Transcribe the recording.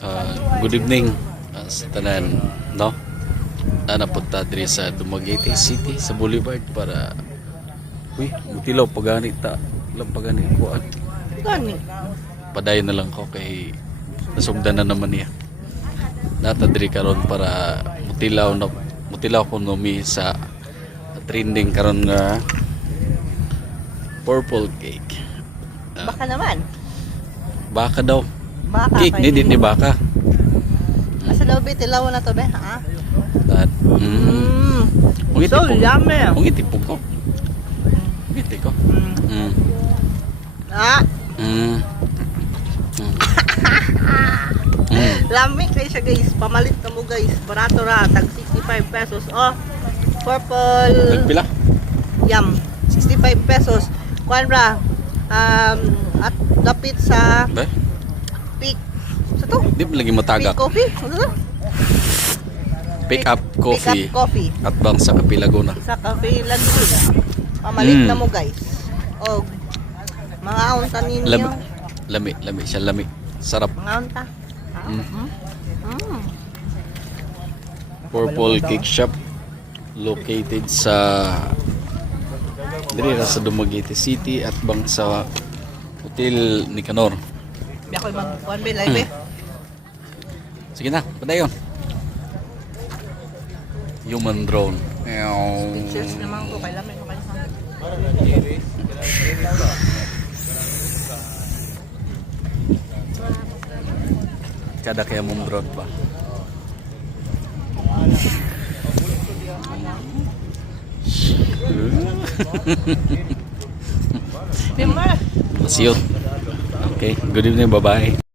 Good evening sa tanan, no? Napunta diri sa Dumaguete City sa Boulevard para mutilaw pagani ta lang pagani kuan. Gani. Padayon na lang ko kay nasugdan na naman niya. Nata diri karon para mutilaw ko nomi sa trending karon nga purple cake. Baka naman. Baka daw. Baka. Cake ni baka. Asa daw bitilaw na to be, ha? That. So yummy. Ungitipog ko. Ungiti ko. Ah, Mm. lamig kay siya guys. Pamalit na mo guys. Barato ra, tag 65 pesos. Oh, purple Nagpila? yum. 65 pesos. Kuan ra. At dapit sa Ba? Peak. Sa to? Di ba lagi Peak matagak? Coffee? Ano to? Pick up coffee. Pick up coffee. At bang sa Kapilaguna. Isa cafe lang dito. Pamalit na mo guys. Og mga unta ninyo. Lami siya, lami. Sarap. Mga unta. Purple Cake Shop located sa diri ra sa Dumaguete City at bang sa Hotel Nicanor. Di ako mag-kuhan ba live eh. Sige na, padayon. Human drone. Cheers naman ko. Kailan mo kayo sa Kada kaya mong drone pa. Timber. Masiyot. Okay, good evening, bye-bye.